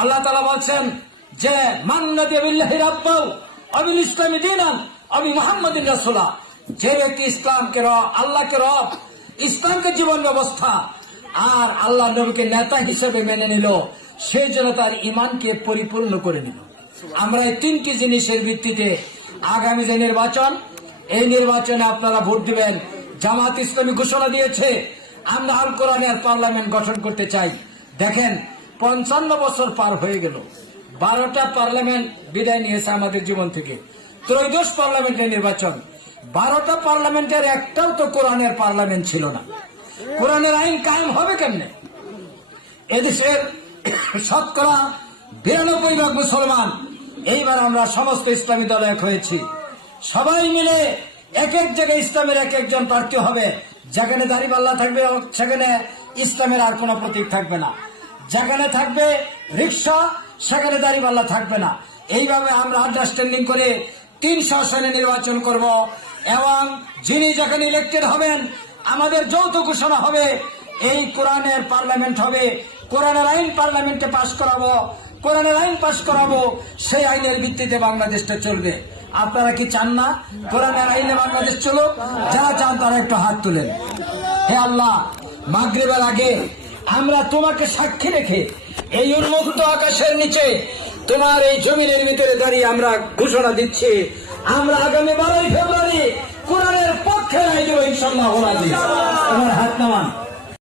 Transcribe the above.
আল্লাহ তালা বলছেন যে অবিল ইসলামী যে ব্যক্তি ইসলামকে রব, আল্লাহকে রব, ইসলামকে জীবন ব্যবস্থা, আর আল্লাহ নবীকে নেতা হিসেবে মেনে নিল সেই জন্য তার ইমানকে পরিপূর্ণ করে নিল। আমরা এই তিনটি জিনিসের ভিত্তিতে আগামী যে নির্বাচন, এই নির্বাচনে আপনারা ভোট দিবেন। জামাত ইসলামী ঘোষণা দিয়েছে, আমরা আল কোরআনের পার্লামেন্ট গঠন করতে চাই। দেখেন পঞ্চান্ন বছর পার হয়ে গেল। বারোটা পার্লামেন্ট বিদায় নিয়েছে আমাদের জীবন থেকে। ত্রয়োদশ পার্লামেন্টের নির্বাচন। বারোটা পার্লামেন্টের একটাও তো কোরআনের পার্লামেন্ট ছিল না। কোরআনের আইন কায়েম হবে কেমনে? এদেশের শতকরা বিরানব্বই ভাগ মুসলমান, এইবার আমরা সমস্ত ইসলামী দল এক হয়েছি। সবাই মিলে এক এক জায়গায় ইসলামের এক একজন প্রার্থী হবে। যেখানে দাড়িপাল্লা থাকবে, সেখানে ইসলামের আর কোনো প্রতীক থাকবে না। যেখানে থাকবে রিক্সা, সেখানে দাড়িপাল্লা থাকবে না। এইভাবে আমরা আন্ডারস্ট্যান্ডিং করে তিনশো আসনে নির্বাচন করব এবং যিনি যেখানে ইলেক্টেড হবেন, আমাদের যৌথ ঘোষণা হবে, এই কোরআনের পার্লামেন্ট হবে। কোরআনের আইন পার্লামেন্টে পাশ করাবো, কোরআনের আইন পাশ করাবো, সেই আইনের ভিত্তিতে বাংলাদেশটা চলবে। আপনারা কি চান না কোরআনের আইনে বাংলাদেশ চলুক? যারা চান তারা একটু হাত তুলেন। হে আল্লাহ, মাগরিবের আগে আমরা তোমাকে সাক্ষী রেখে এই উন্মুক্ত আকাশের নিচে তোমার এই জমিনের ভিতরে দাঁড়িয়ে আমরা ঘোষণা দিচ্ছি। আমরা আগামী বারোই ফেব্রুয়ারি কোরআনের পক্ষে রায় দেবো ইনশাল্লাহ আমার হাত নামান।